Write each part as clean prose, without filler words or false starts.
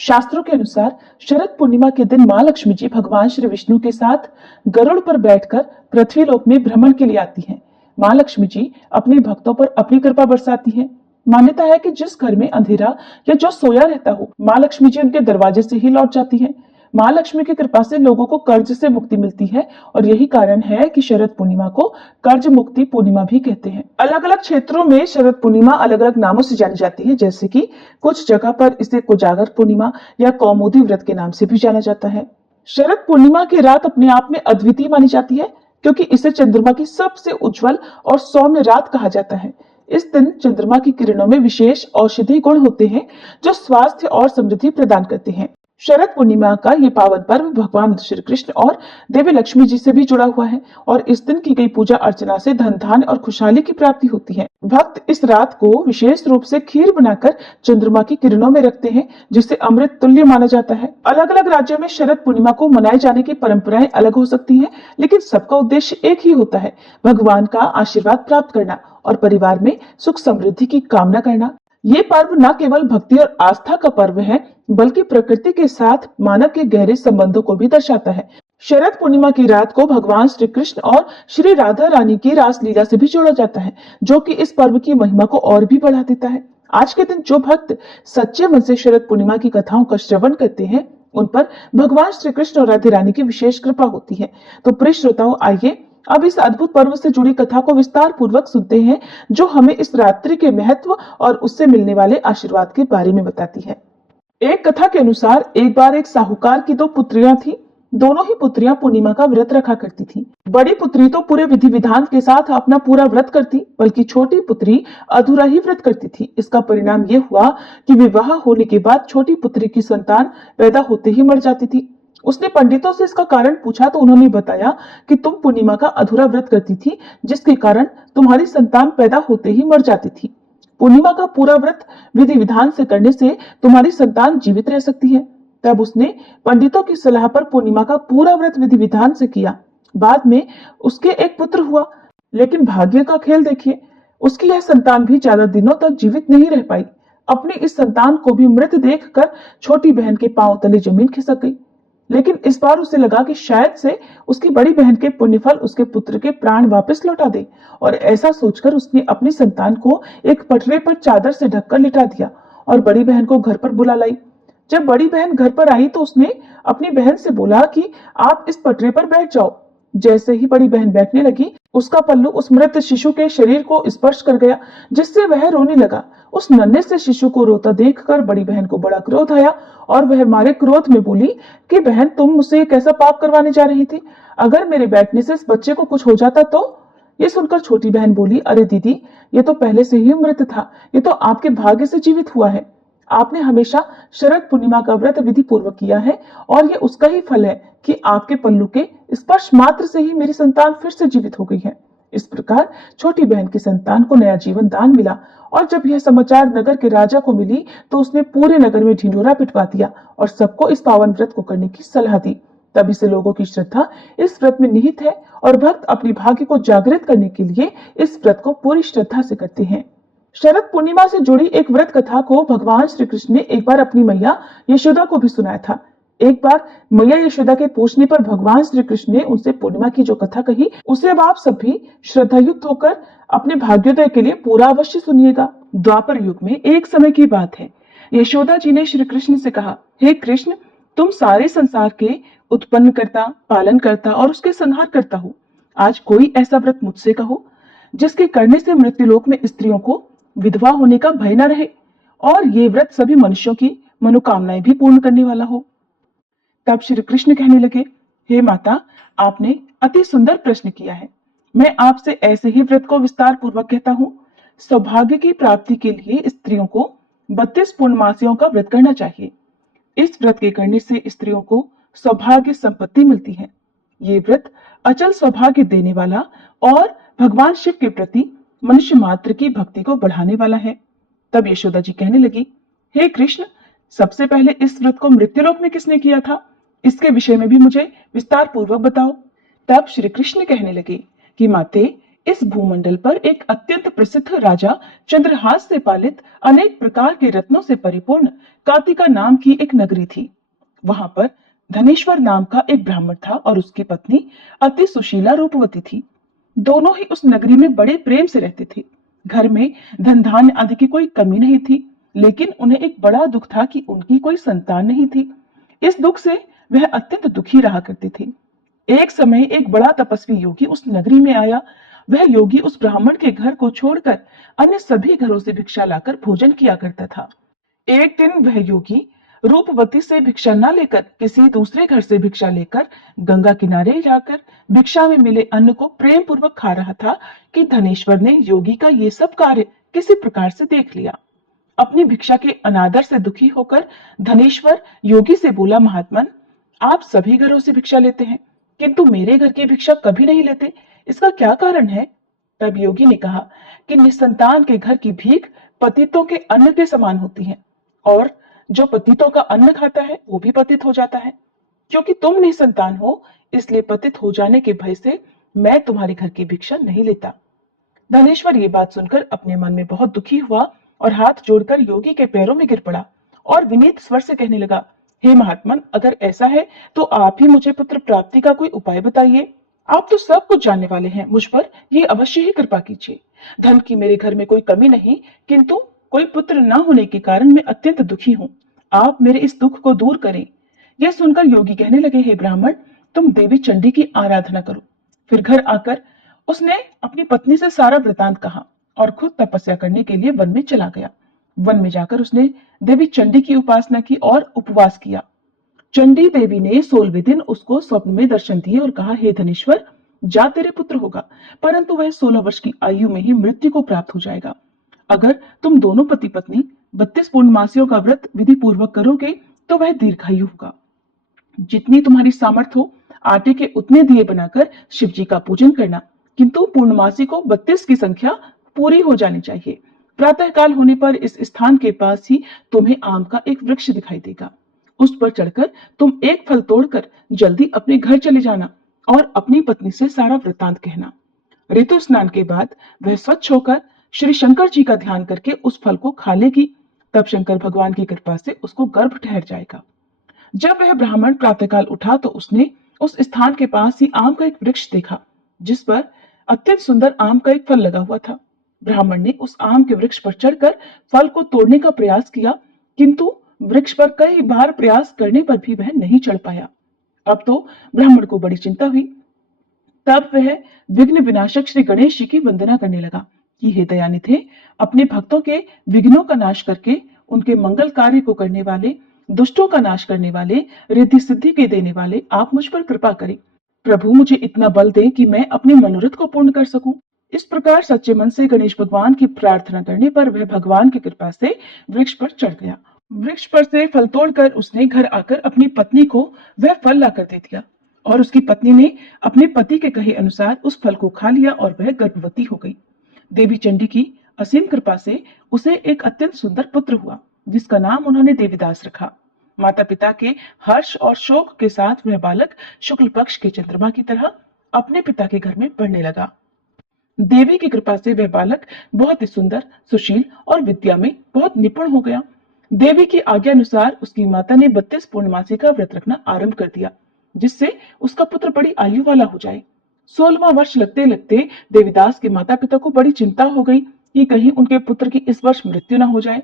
शास्त्रों के अनुसार शरद पूर्णिमा के दिन माँ लक्ष्मी जी भगवान श्री विष्णु के साथ गरुड़ पर बैठकर पृथ्वी लोक में भ्रमण के लिए आती हैं। माँ लक्ष्मी जी अपने भक्तों पर अपनी कृपा बरसाती हैं। मान्यता है कि जिस घर में अंधेरा या जो सोया रहता हो, माँ लक्ष्मी जी उनके दरवाजे से ही लौट जाती हैं। माँ लक्ष्मी की कृपा से लोगों को कर्ज से मुक्ति मिलती है और यही कारण है कि शरद पूर्णिमा को कर्ज मुक्ति पूर्णिमा भी कहते हैं। अलग अलग क्षेत्रों में शरद पूर्णिमा अलग अलग नामों से जानी जाती है, जैसे कि कुछ जगह पर इसे कोजागर पूर्णिमा या कौमुदी व्रत के नाम से भी जाना जाता है। शरद पूर्णिमा की रात अपने आप में अद्वितीय मानी जाती है, क्योंकि इसे चंद्रमा की सबसे उज्जवल और सौम्य रात कहा जाता है। इस दिन चंद्रमा की किरणों में विशेष औषधि गुण होते हैं, जो स्वास्थ्य और समृद्धि प्रदान करते हैं। शरद पूर्णिमा का ये पावन पर्व भगवान श्री कृष्ण और देवी लक्ष्मी जी से भी जुड़ा हुआ है और इस दिन की गई पूजा अर्चना से धन धान्य और खुशहाली की प्राप्ति होती है। भक्त इस रात को विशेष रूप से खीर बनाकर चंद्रमा की किरणों में रखते हैं, जिसे अमृत तुल्य माना जाता है। अलग अलग राज्यों में शरद पूर्णिमा को मनाए जाने की परंपराएं अलग हो सकती हैं, लेकिन सबका उद्देश्य एक ही होता है, भगवान का आशीर्वाद प्राप्त करना और परिवार में सुख समृद्धि की कामना करना। ये पर्व न केवल भक्ति और आस्था का पर्व है, बल्कि प्रकृति के साथ मानव के गहरे संबंधों को भी दर्शाता है। शरद पूर्णिमा की रात को भगवान श्री कृष्ण और श्री राधा रानी की रासलीला से भी जोड़ा जाता है, जो कि इस पर्व की महिमा को और भी बढ़ा देता है। आज के दिन जो भक्त सच्चे मन से शरद पूर्णिमा की कथाओं का श्रवण करते हैं, उन पर भगवान श्री कृष्ण और राधा रानी की विशेष कृपा होती है। तो प्रिय श्रोताओं, आइए अब इस अद्भुत पर्व से जुड़ी कथा को विस्तार पूर्वक सुनते हैं, जो हमें इस रात्रि के महत्व और उससे मिलने वाले आशीर्वाद के बारे में बताती है। एक कथा के अनुसार एक बार एक साहूकार की दो पुत्रियां थी। दोनों ही पुत्रियां पूर्णिमा का व्रत रखा करती थी। बड़ी पुत्री तो पूरे विधि विधान के साथ अपना पूरा व्रत करती, बल्कि छोटी पुत्री अधूरा ही व्रत करती थी। इसका परिणाम ये हुआ कि विवाह होने के बाद छोटी पुत्री की संतान पैदा होते ही मर जाती थी। उसने पंडितों से इसका कारण पूछा तो उन्होंने बताया कि तुम पूर्णिमा का अधूरा व्रत करती थी, जिसके कारण तुम्हारी संतान पैदा होते ही मर जाती थी। पूर्णिमा का पूरा व्रत विधि विधान से करने से तुम्हारी संतान जीवित रह सकती है। तब उसने पंडितों की सलाह पर पूर्णिमा का पूरा व्रत विधि विधान से किया। बाद में उसके एक पुत्र हुआ, लेकिन भाग्य का खेल देखिए, उसकी यह संतान भी ज्यादा दिनों तक जीवित नहीं रह पाई। अपनी इस संतान को भी मृत देखकर छोटी बहन के पांव तले जमीन खिसक गई। लेकिन इस बार उसे लगा कि शायद से उसकी बड़ी बहन के पुण्यफल उसके पुत्र के प्राण वापस लौटा दे, और ऐसा सोचकर उसने अपनी संतान को एक पटरे पर चादर से ढककर लिटा दिया और बड़ी बहन को घर पर बुला लाई। जब बड़ी बहन घर पर आई तो उसने अपनी बहन से बोला कि आप इस पटरे पर बैठ जाओ। जैसे ही बड़ी बहन बैठने लगी, उसका पल्लू उस मृत शिशु के शरीर को स्पर्श कर गया, जिससे वह रोने लगा। उस नन्हे से शिशु को रोता देखकर बड़ी बहन को बड़ा क्रोध आया और वह मारे क्रोध में बोली कि बहन, तुम मुझसे कैसा पाप करवाने जा रही थी? अगर मेरे बैठने से इस बच्चे को कुछ हो जाता तो? ये सुनकर छोटी बहन बोली, अरे दीदी, ये तो पहले से ही मृत था, ये तो आपके भाग्य से जीवित हुआ है। आपने हमेशा शरद पूर्णिमा का व्रत विधि पूर्वक किया है और ये उसका ही फल है कि आपके पल्लू के स्पर्श मात्र से ही मेरी संतान फिर से जीवित हो गई है। इस प्रकार छोटी बहन की संतान को नया जीवन दान मिला, और जब यह समाचार नगर के राजा को मिली तो उसने पूरे नगर में ढिंढोरा पिटवा दिया और सबको इस पावन व्रत को करने की सलाह दी। तभी से लोगों की श्रद्धा इस व्रत में निहित है और भक्त अपने भाग्य को जागृत करने के लिए इस व्रत को पूरी श्रद्धा से करते हैं। शरद पूर्णिमा से जुड़ी एक व्रत कथा को भगवान श्री कृष्ण ने एक बार अपनी मैया यशोदा को भी सुनाया था। एक बार मैया यशोदा के पूछने पर भगवान श्री कृष्ण ने उनसे पूर्णिमा की जो कथा कही, उसे अब आप सब भी श्रद्धायुक्त होकर अपने भाग्योदय के लिए पूरा अवश्य सुनिएगा। द्वापर युग में एक समय की बात है। यशोदा जी ने श्री कृष्ण से कहा, हे कृष्ण, तुम सारे संसार के उत्पन्न करता, पालन करता और उसके संहार करता हो। आज कोई ऐसा व्रत मुझसे कहो जिसके करने से मृत्युलोक में स्त्रियों को विधवा होने का भय न रहे, और ये व्रत सभी मनुष्यों की मनोकामनाएं भी पूर्ण करने वाला हो। तब श्री कृष्ण कहने लगे, हे माता, आपने अति सुंदर प्रश्न किया है। मैं आपसे ऐसे ही व्रत को विस्तार पूर्वक कहता हूँ। सौभाग्य की प्राप्ति के लिए स्त्रियों को 32 पूर्णमासियों का व्रत करना चाहिए। इस व्रत के करने से स्त्रियों को सौभाग्य संपत्ति मिलती है। ये व्रत अचल सौभाग्य देने वाला और भगवान शिव के प्रति मनुष्य मात्र की भक्ति को बढ़ाने वाला है। तब यशोदा जी कहने लगी, हे कृष्ण, सबसे पहले इस व्रत को मृत्युलोक में किसने किया था? इसके विषय में भी मुझे विस्तार पूर्वक बताओ। तब श्री कृष्ण कहने लगे कि माते, इस भूमंडल पर एक अत्यंत प्रसिद्ध राजा चंद्रहास से पालित अनेक प्रकार के रत्नों से परिपूर्ण कार्तिका नाम की एक नगरी थी। वहां पर धनेश्वर नाम का एक ब्राह्मण था और उसकी पत्नी अति सुशीला रूपवती थी। दोनों ही उस नगरी में बड़े प्रेम से रहते थे। घर में धन धान्य आदि की कोई कमी नहीं थी, लेकिन उन्हें एक बड़ा दुख था कि उनकी कोई संतान नहीं थी। इस दुख से वह अत्यंत दुखी रहा करते थे। एक समय एक बड़ा तपस्वी योगी उस नगरी में आया। वह योगी उस ब्राह्मण के घर को छोड़कर अन्य सभी घरों से भिक्षा लाकर भोजन किया करता था। एक दिन वह योगी रूपवती से भिक्षा न लेकर किसी दूसरे घर से भिक्षा लेकर गंगा किनारे जाकर भिक्षा में मिले अन्न को प्रेम पूर्वक खा रहा था कि धनेश्वर ने योगी का ये सब कार्य किसी प्रकार से देख लिया। अपनी भिक्षा के अनादर से दुखी होकर धनेश्वर योगी से बोला, महात्मन, आप सभी घरों से भिक्षा लेते हैं किंतु मेरे घर की भिक्षा कभी नहीं लेते, इसका क्या कारण है? तब योगी ने कहा कि निसंतान के घर की भीख पतितों के अन्न के समान होती है और जो पतितों का अन्न खाता है वो भी पतित हो जाता है। क्योंकि तुम निसंतान हो, इसलिए पतित हो जाने के भय से मैं तुम्हारे घर की भिक्षा नहीं लेता। धनेश्वर ये बात सुनकर अपने मन में बहुत दुखी हुआ और हाथ जोड़कर योगी के पैरों में गिर पड़ा और विनीत स्वर से कहने लगा, हे महात्मन, अगर ऐसा है तो आप ही मुझे पुत्र प्राप्ति का कोई उपाय बताइए। आप तो सब कुछ जानने वाले हैं, मुझ पर ये अवश्य ही कृपा कीजिए। धन की मेरे घर में कोई कमी नहीं, किंतु कोई पुत्र न होने के कारण मैं अत्यंत दुखी हूँ। आप मेरे इस दुख को दूर करें। यह सुनकर योगी कहने लगे, हे ब्राह्मण, तुम देवी चंडी की आराधना करो। फिर घर आकर उसने अपनी पत्नी से सारा वृतांत कहा और खुद तपस्या करने के लिए वन में चला गया। वन में जाकर उसने देवी चंडी की उपासना की और उपवास किया। चंडी देवी ने 16वें दिन उसको स्वप्न में दर्शन दिए और कहा, हे धनेश्वर, जा तेरे पुत्र होगा, परंतु वह 16 वर्ष की आयु में ही मृत्यु को प्राप्त हो जाएगा। अगर तुम दोनों पति पत्नी 32 पूर्णमासियों का व्रत विधि पूर्वक करोगे तो वह दीर्घायु होगा। जितनी तुम्हारी सामर्थ्य हो आटे के उतने दिए बनाकर शिव जी का पूजन करना, किंतु पूर्णमासी को 32 की संख्या पूरी हो जानी चाहिए। प्रातः काल होने पर इस स्थान के पास ही तुम्हें आम का एक वृक्ष दिखाई देगा। उस पर चढ़कर तुम एक फल तोड़कर जल्दी अपने घर चले जाना और अपनी पत्नी से सारा वृतांत कहना। ऋतु स्नान के बाद वह स्वच्छ होकर श्री शंकर जी का ध्यान करके उस फल को खा लेगी। तब शंकर भगवान की कृपा से उसको गर्भ ठहर जाएगा। जब वह ब्राह्मण प्रातःकाल उठा तो उसने उस स्थान के पास ही आम का एक वृक्ष देखा, जिस पर अत्यंत सुंदर आम का एक फल लगा हुआ था। ब्राह्मण ने उस आम के वृक्ष पर चढ़कर फल को तोड़ने का प्रयास किया, किंतु वृक्ष पर कई बार प्रयास करने पर भी वह नहीं चढ़ पाया। अब तो ब्राह्मण को बड़ी चिंता हुई। तब वह विघ्न विनाशक श्री गणेश जी की वंदना करने लगा कि हे दयानिधे, अपने भक्तों के विघ्नों का नाश करके उनके मंगल कार्य को करने वाले, दुष्टों का नाश करने वाले, रिद्धि सिद्धि के देने वाले, आप मुझ पर कृपा करें। प्रभु, मुझे इतना बल दे कि मैं अपने मनोरथ को पूर्ण कर सकूं। इस प्रकार सच्चे मन से गणेश भगवान की प्रार्थना करने पर वह भगवान की कृपा से वृक्ष पर चढ़ गया। वृक्ष पर से फल तोड़कर उसने घर आकर अपनी पत्नी को वह फल लाकर दे दिया और उसकी पत्नी ने अपने पति के कहे अनुसार उस फल को खा लिया और वह गर्भवती हो गई। देवी चंडी की असीम कृपा से उसे एक अत्यंत सुंदर पुत्र हुआ, जिसका नाम उन्होंने देवीदास रखा। माता पिता के हर्ष और शोक के साथ वह बालक शुक्ल पक्ष के चंद्रमा की तरह अपने पिता के घर में पढ़ने लगा। देवी की कृपा से वह बालक बहुत ही सुंदर, सुशील और विद्या में बहुत निपुण हो गया। देवी की आज्ञा अनुसार उसकी माता ने 32 पूर्णमासी का व्रत रखना आरंभ कर दिया, जिससे उसका पुत्र बड़ी आयु वाला हो जाए। 16वां वर्ष लगते लगते देवीदास के माता पिता को बड़ी चिंता हो गई कि कहीं उनके पुत्र की इस वर्ष मृत्यु न हो जाए।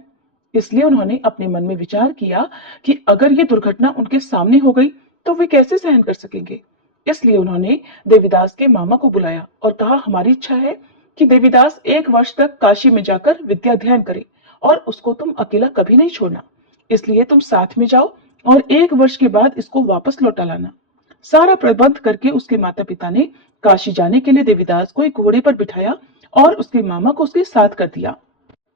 इसलिए उन्होंने अपने मन में विचार किया कि अगर ये दुर्घटना उनके सामने हो गई तो वे कैसे सहन कर सकेंगे। इसलिए उन्होंने देवीदास के मामा को बुलाया और कहा, हमारी इच्छा है कि देवीदास 1 वर्ष तक काशी में जाकर विद्या अध्ययन करे और उसको तुम अकेला कभी नहीं छोड़ना। इसलिए तुम साथ में जाओ और 1 वर्ष के बाद इसको वापस लौटा लाना। सारा प्रबंध करके उसके माता पिता ने काशी जाने के लिए देवीदास को एक घोड़े पर बिठाया और उसके मामा को उसके साथ कर दिया।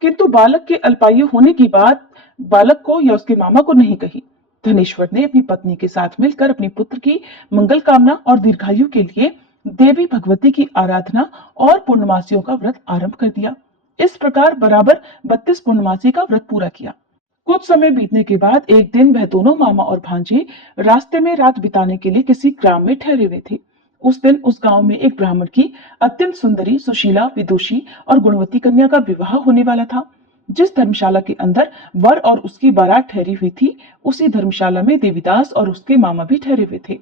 किंतु बालक के अल्पायु होने की बात बालक को या उसके मामा को नहीं कही। धनेश्वर ने अपनी पत्नी के साथ मिलकर अपने पुत्र की मंगल कामना और दीर्घायु के लिए देवी भगवती की आराधना और पूर्णमासियों का व्रत आरंभ कर दिया। इस प्रकार बराबर 32 पूर्णमासी का व्रत पूरा किया। कुछ समय बीतने के बाद एक दिन वह दोनों मामा और भांजे रास्ते में रात बिताने के लिए किसी ग्राम में ठहरे हुए थे। उस दिन उस गांव में एक ब्राह्मण की अत्यंत सुंदरी, सुशीला, विदुषी और गुणवती कन्या का विवाह होने वाला था। जिस धर्मशाला के अंदर वर और उसकी बारात ठहरी हुई थी, उसी धर्मशाला में देवीदास और उसके मामा भी ठहरे हुए थे।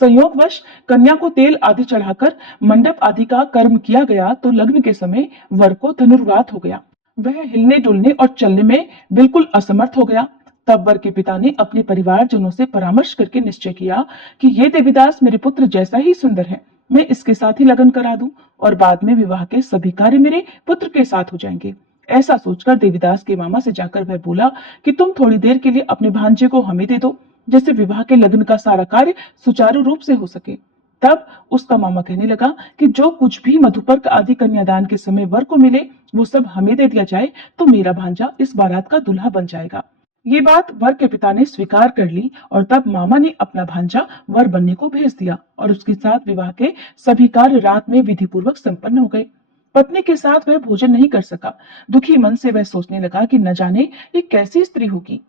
संयोगवश कन्या को तेल आदि चढ़ाकर मंडप आदि का कर्म किया गया तो लग्न के समय वर को धनुर्वात हो गया। वह हिलने डुलने और चलने में बिल्कुल असमर्थ हो गया। तब वर के पिता ने अपने परिवारजनों से परामर्श करके निश्चय किया कि ये देवीदास मेरे पुत्र जैसा ही सुंदर है, मैं इसके साथ ही लगन करा दूं और बाद में विवाह के सभी कार्य मेरे पुत्र के साथ हो जाएंगे। ऐसा सोचकर देवीदास के मामा से जाकर वह बोला कि तुम थोड़ी देर के लिए अपने भांजे को हमें दे दो, जैसे विवाह के लग्न का सारा कार्य सुचारू रूप से हो सके। तब उसका मामा कहने लगा कि जो कुछ भी मधुपर्क आदि कन्यादान के समय वर को मिले वो सब हमें दे दिया जाए तो मेरा भांजा इस बारात का दूल्हा बन जाएगा। ये बात वर के पिता ने स्वीकार कर ली और तब मामा ने अपना भांजा वर बनने को भेज दिया और उसके साथ विवाह के सभी कार्य रात में विधि पूर्वक संपन्न हो गए। पत्नी के साथ वह भोजन नहीं कर सका। दुखी मन से वह सोचने लगा कि न जाने ये कैसी स्त्री होगी।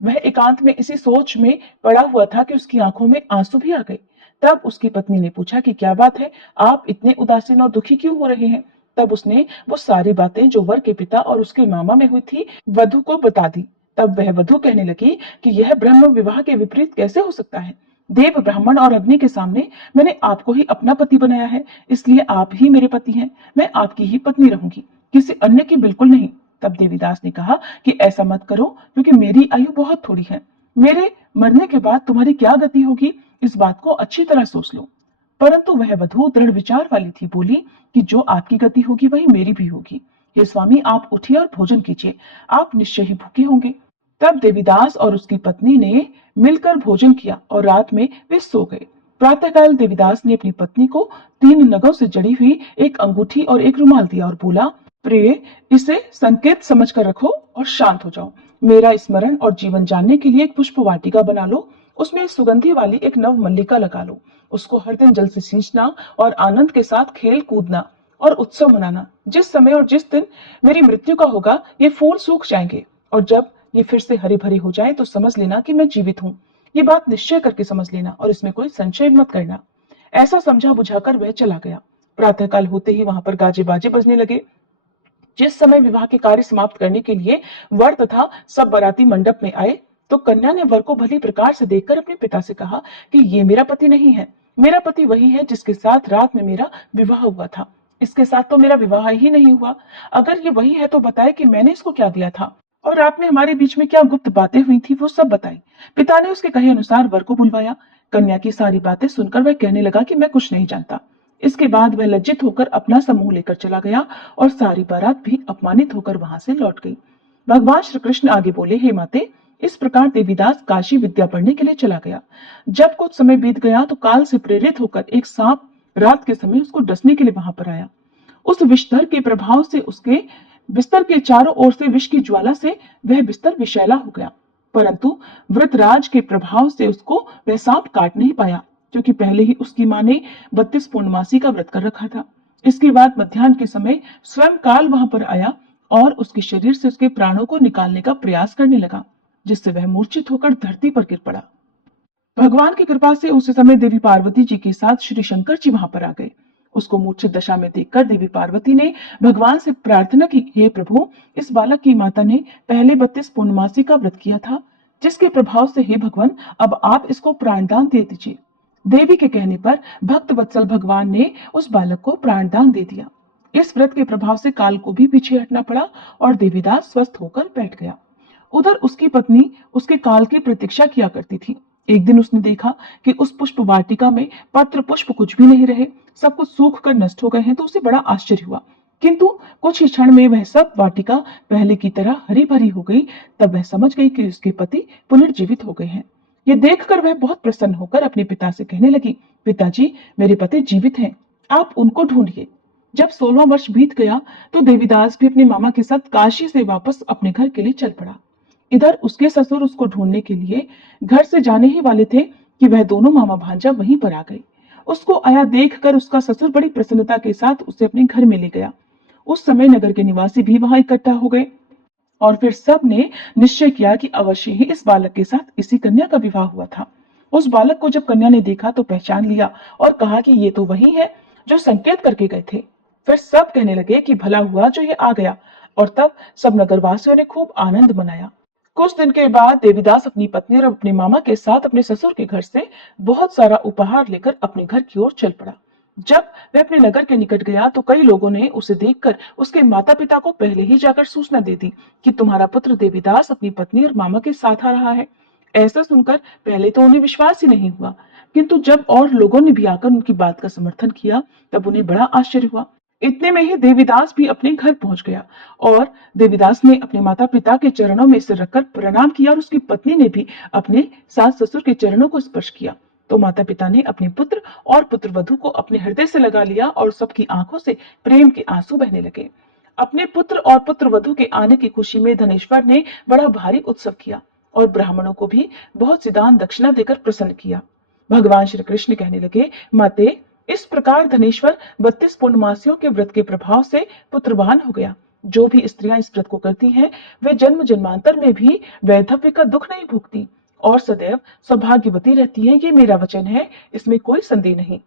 वह एकांत में इसी सोच में पड़ा हुआ था कि उसकी आंखों में आंसू भी आ गए। तब उसकी पत्नी ने पूछा कि क्या बात है, आप इतने उदासीन और दुखी क्यों हो रहे हैं। तब उसने वो सारी बातें जो वर के पिता और उसके मामा में हुई थी वधु को बता दी। तब वह वधु कहने लगी कि यह ब्रह्म विवाह के विपरीत कैसे हो सकता है। देव, ब्राह्मण और अग्नि के सामने मैंने आपको ही अपना पति बनाया है, इसलिए आप ही मेरे पति हैं। मैं आपकी ही पत्नी रहूंगी, किसी अन्य की बिल्कुल नहीं। तब देवीदास ने कहा कि ऐसा मत करो, क्योंकि मेरी आयु बहुत थोड़ी है। मेरे मरने के बाद तुम्हारी क्या गति होगी, इस बात को अच्छी तरह सोच लो। परंतु वह वधु दृढ़ विचार वाली थी। बोली कि जो आपकी गति होगी वही मेरी भी होगी। हे स्वामी, आप उठिए और भोजन कीजिए, आप निश्चय ही भूखे होंगे। तब देवीदास और उसकी पत्नी ने मिलकर भोजन किया और रात में वे सो गए। प्रातःकाल देवीदास ने अपनी पत्नी को 3 नगों से जड़ी हुई एक अंगूठी और एक रुमाल दिया और बोला, प्रिय, इसे संकेत समझकर रखो और शांत हो जाओ। मेरा स्मरण और जीवन जानने के लिए एक पुष्प वाटिका बना लो, उसमें सुगंधी वाली एक नव मल्लिका लगा लो। उसको हर दिन जल से सींचना और आनंद के साथ खेल कूदना और उत्सव मनाना। जिस समय और जिस दिन मेरी मृत्यु का होगा ये फूल सूख जाएंगे और जब ये फिर से हरे भरे हो जाए तो समझ लेना कि मैं जीवित हूँ। ये बात निश्चय करके समझ लेना और इसमें कोई संशय मत करना। ऐसा समझा बुझाकर वह चला गया। प्रातःकाल होते ही वहां पर गाजे बाजे बजने लगे। जिस समय विवाह के कार्य समाप्त करने के लिए वर तथा सब बाराती मंडप में आए तो कन्या ने वर को भली प्रकार से देखकर अपने पिता से कहा कि ये मेरा पति नहीं है। मेरा पति वही है जिसके साथ रात में मेरा विवाह हुआ था। इसके साथ तो मेरा विवाह ही नहीं हुआ। अगर ये वही है तो बताए कि मैंने इसको क्या दिया था और रात में हमारे बीच में क्या गुप्त बातें हुई थी, वो सब बताई। पिता ने उसके कहे अनुसार वर को बुलवाया। कन्या की सारी बातें सुनकर वह कहने लगा कि मैं कुछ नहीं जानता। इसके बाद वह लज्जित होकर अपना समूह लेकर चला गया और सारी बारात भी अपमानित होकर वहां से लौट गई। भगवान श्री कृष्ण आगे बोले, हे माते, इस प्रकार देवीदास काशी विद्या पढ़ने के लिए चला गया। जब कुछ समय बीत गया तो काल से प्रेरित होकर एक सांप रात के समय उसको डसने के लिए वहां पर आया। उस विषधर के प्रभाव से उसके बिस्तर के चारों ओर से विष की ज्वाला से वह बिस्तर विषैला हो गया, परंतु वृतराज के प्रभाव से उसको वह सांप काट नहीं पाया, क्योंकि पहले ही उसकी मां ने 32 पूर्णमासी का व्रत कर रखा था। इसके बाद मध्याह्न के समय स्वयं काल वहां पर आया और उसके शरीर से उसके प्राणों को निकालने का प्रयास करने लगा, जिससे वह मूर्छित होकर धरती पर गिर पड़ा। भगवान की कृपा से उस समय देवी पार्वती जी के साथ श्री शंकर जी वहां पर आ गए। उसको मूर्छित दशा में देखकर देवी पार्वती ने भगवान से प्रार्थना की, हे प्रभु, इस बालक की माता ने पहले 32 पूर्णमासी का व्रत किया था, जिसके प्रभाव से हे भगवान अब आप इसको प्राणदान दे दीजिए। देवी के कहने पर भक्त वत्सल भगवान ने उस बालक को प्राणदान दे दिया। इस व्रत के प्रभाव से काल को भी पीछे हटना पड़ा और देवीदास स्वस्थ होकर बैठ गया। उधर उसकी पत्नी उसके काल की प्रतीक्षा किया करती थी। एक दिन उसने देखा कि उस पुष्प वाटिका में पत्र पुष्प कुछ भी नहीं रहे, सब कुछ सूख कर नष्ट हो गए हैं, तो उसे बड़ा आश्चर्य हुआ। किंतु कुछ ही क्षण में वह सब वाटिका पहले की तरह हरी भरी हो गई। तब वह समझ गई कि उसके पति पुनर्जीवित हो गए हैं। ये देखकर वह बहुत प्रसन्न होकर अपने पिता से कहने लगी, पिताजी, मेरे पति जीवित हैं, आप उनको ढूंढिए। जब 16वां वर्ष बीत गया तो देवीदास भी अपने मामा के साथ काशी से वापस अपने घर के लिए चल पड़ा। इधर उसके ससुर उसको ढूंढने के लिए घर से जाने ही वाले थे कि वह दोनों मामा भांजा वहीं पर आ गए। उसको आया देखकर उसका ससुर बड़ी प्रसन्नता के साथ उसे अपने घर में ले गया। उस समय नगर के निवासी भी वहां इकट्ठा हो गए और फिर सब ने निश्चय किया कि अवश्य ही इस बालक के साथ इसी कन्या का विवाह हुआ था। उस बालक को जब कन्या ने देखा तो पहचान लिया और कहा कि ये तो वही है जो संकेत करके गए थे। फिर सब कहने लगे कि भला हुआ जो ये आ गया, और तब सब नगरवासियों ने खूब आनंद मनाया। कुछ दिन के बाद देवीदास अपनी पत्नी और अपने मामा के साथ अपने ससुर के घर से बहुत सारा उपहार लेकर अपने घर की ओर चल पड़ा। जब वह अपने नगर के निकट गया तो कई लोगों ने उसे देखकर उसके माता पिता को पहले ही जाकर सूचना दे दी कि तुम्हारा पुत्र देवीदास अपनी पत्नी और मामा के साथ आ रहा है। ऐसा सुनकर पहले तो उन्हें विश्वास ही नहीं हुआ, किंतु जब और लोगों ने भी आकर उनकी बात का समर्थन किया तब उन्हें बड़ा आश्चर्य हुआ। इतने में ही देवीदास भी अपने घर पहुंच गया और देवीदास ने अपने माता पिता के चरणों में सिर रखकर प्रणाम किया और उसकी पत्नी ने भी अपने सास ससुर के चरणों को स्पर्श किया। तो माता पिता ने अपने पुत्र और पुत्र वधू को अपने हृदय से लगा लिया और सबकी आंखों से प्रेम के आंसू बहने लगे। अपने पुत्र और पुत्र वधू के आने की खुशी में धनेश्वर ने बड़ा भारी उत्सव किया और ब्राह्मणों को भी बहुत सी दान दक्षिणा देकर प्रसन्न किया। भगवान श्री कृष्ण कहने लगे, माते, इस प्रकार धनेश्वर 32 पूर्णमासियों के व्रत के प्रभाव से पुत्रवान हो गया। जो भी स्त्रियां इस व्रत को करती हैं, वे जन्म जन्मांतर में भी वैधव्य का दुख नहीं भोगती और सदैव सौभाग्यवती रहती हैं। ये मेरा वचन है, इसमें कोई संदेह नहीं।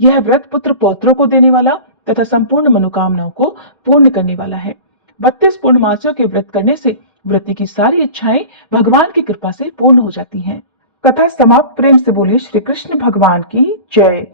यह व्रत पुत्र पौत्रों को देने वाला तथा संपूर्ण मनोकामनाओं को पूर्ण करने वाला है। 32 पूर्णमासियों के व्रत करने से व्रती की सारी इच्छाएं भगवान की कृपा से पूर्ण हो जाती हैं। कथा समाप्त। प्रेम से बोलिए श्री कृष्ण भगवान की जय।